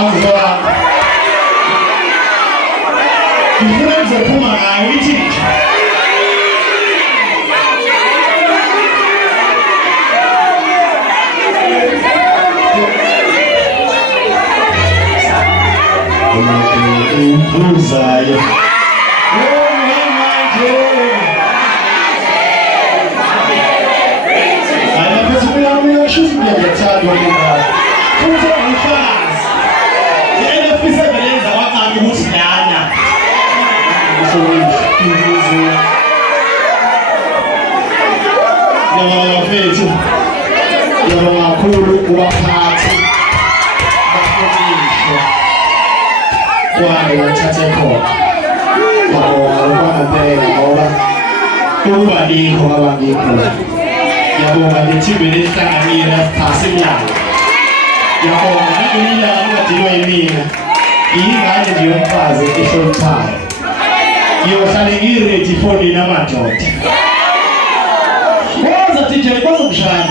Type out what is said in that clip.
Azwa. Ifuna kuphuma ngayo ithi Impuzayo. Why wathathe khona ngempela ngoba ubani ngoba ngikho yabonga lethimbe lehlanganile phasinyana yabonga ngilila ngadilwa yimina ingane nje yomfazi ehloniphayo ngiyohlale ngiready for namadoda waza DJ bazokushaya